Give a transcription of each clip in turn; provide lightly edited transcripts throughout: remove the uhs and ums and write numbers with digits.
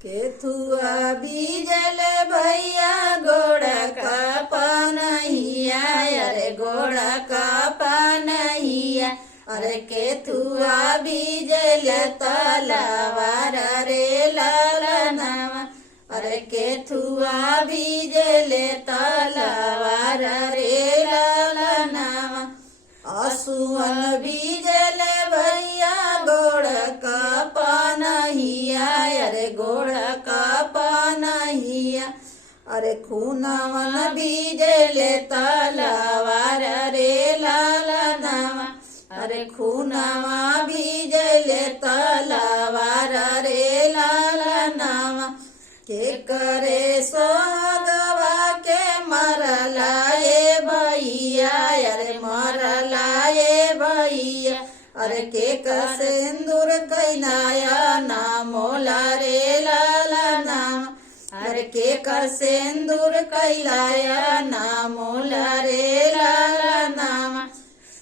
केथुआ बीजल भैया गोड़ का पनहिया, अरे गोड़ का पनहिया। अरे केथुआ बीजल तलवार रे ललनावा, अरे केथुआ बीजल तलवार रे ललनावा। असुअन बीजल भैया गोड़ का पनहिया, अरे गोड़ का पनहिया। अरे खूनवन बीजल तलवार रे ललनावा, अरे खूनवा बीजल तलवार रे ललनावा। के करे सोहगवा के मरलाए भैया, अरे मरलाए भैया। अरे के सिंदूर कैनाया ना मोला रे ललनावा, अरे के सिंदूर कैलाया ना मोला रे ललनावा।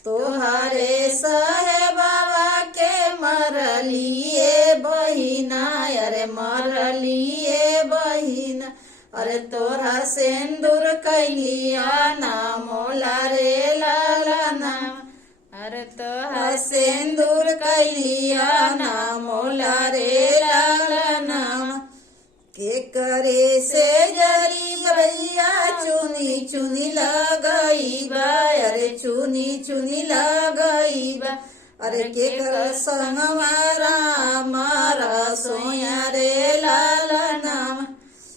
तोहरे साहेबाबा के मरलिए बहिना, अरे मरलिए बहिना। अरे तोरा सिंदूर कैलिया ना मोला रे ललनावा, अरे तोरा सिंदूर कैलिया ना मोला रे ललनावा। के करे से जरी भैया चुनी चुनी लगई बा, अरे चुनी चुनी लगई बा। अरे के कर संगवारा मारा सोया रे ललनावा,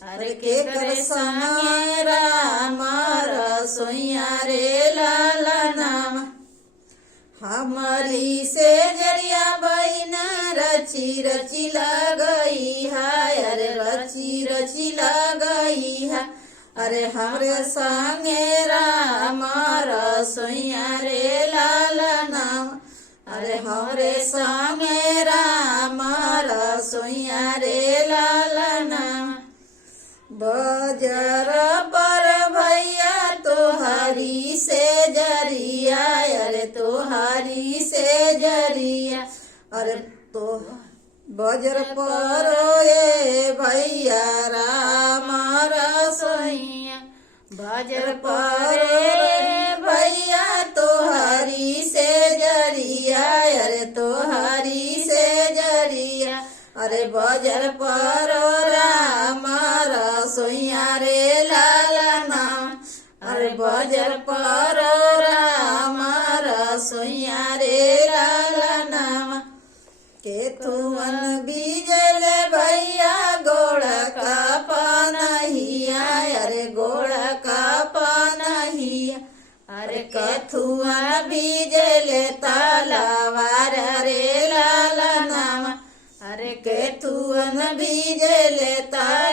अरे के कर संगवारा मारा सोया रे ललनावा। हमारी से जरिया बहिना रची रची लगई है, अरे रची रची लगई है। अरे हमरे संगे रामारा सोया रे ललनावा, अरे हमरे संगे रामारा सोया रे ललनावा। बजर पर भैया तोहारी से जरिया, अरे तोहारी से जरिया। अरे तो बजर पर ए भैया रामारा सोइया, बजर पर भैया तोहारी से जरिया, अरे तोहारी से जरिया। अरे बजर पर रामारा सोइया रे ललनावा, अरे बजर पर रामारा सोइया रे ललनावा। केथुअन बीजल भैया गोड़ का पनहिया, अरे गोड़ का पनहिया। अरे केथुअन बीजल तलवार रे ललनावा, अरे केथुअन बीजल तलवार